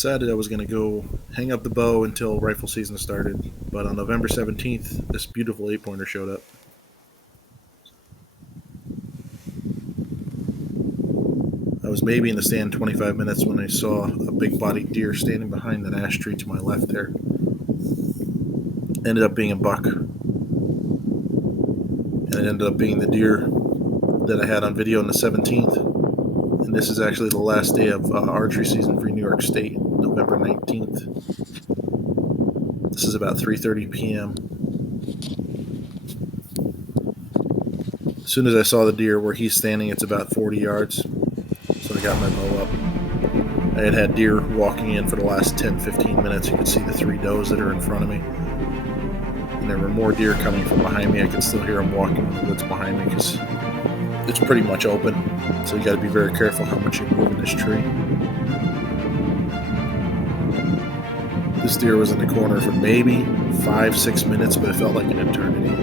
decided I was going to go hang up the bow until rifle season started, but on November 17th, this beautiful 8-pointer showed up. I was maybe in the stand 25 minutes when I saw a big-bodied deer standing behind that ash tree to my left there. Ended up being a buck, and it ended up being the deer that I had on video on the 17th. And this is actually the last day of archery season for New York State, November 19th. This is about 3:30 p.m. As soon as I saw the deer where he's standing, it's about 40 yards. So I got my bow up. I had deer walking in for the last 10-15 minutes. You could see the 3 does that are in front of me. And there were more deer coming from behind me. I could still hear them walking in the woods behind me because it's pretty much open. So you got to be very careful how much you move in this tree. This deer was in the corner for maybe 5-6 minutes, but it felt like an eternity.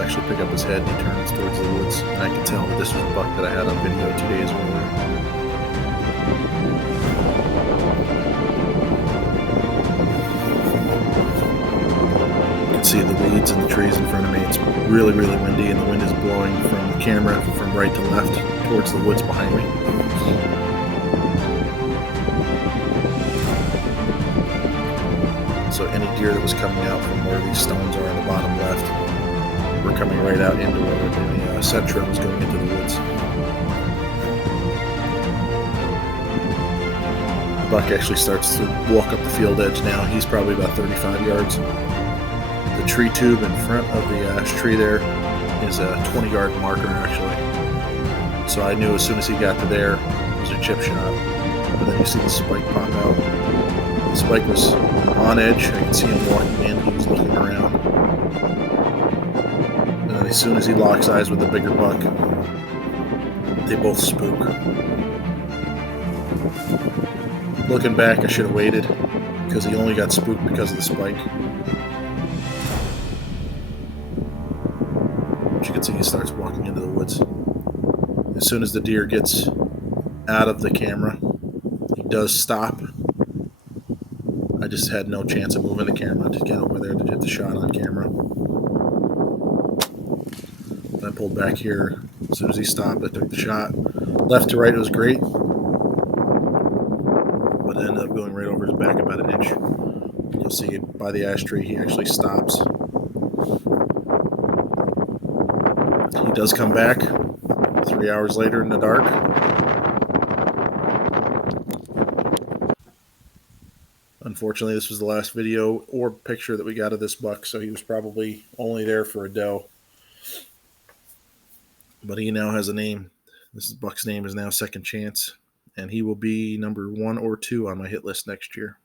Actually pick up his head and he turns towards the woods, and I can tell that this was the buck that I had on video 2 days earlier. You can see the weeds and the trees in front of me. It's really, really windy, and the wind is blowing from the camera from right to left towards the woods behind me. So any deer that was coming out from where these stones are on the bottom left were coming right out into where the set trim was going into the woods. The buck actually starts to walk up the field edge now. He's probably about 35 yards. The tree tube in front of the ash tree there is a 20-yard marker, actually. So I knew as soon as he got to there, it was a chip shot. But then you see the spike pop out. The spike was on edge. I could see him walking in. He was looking around. As soon as he locks eyes with the bigger buck, they both spook. Looking back, I should have waited because he only got spooked because of the spike. But you can see he starts walking into the woods. As soon as the deer gets out of the camera, he does stop. I just had no chance of moving the camera to get over there to get the shot on camera. I pulled back here. As soon as he stopped, I took the shot. Left to right, it was great. But it ended up going right over his back about an inch. You'll see by the ash tree, he actually stops. He does come back 3 hours later in the dark. Unfortunately, this was the last video or picture that we got of this buck, so he was probably only there for a doe. But he now has a name. This buck's name is now Second Chance, and he will be number 1 or 2 on my hit list next year.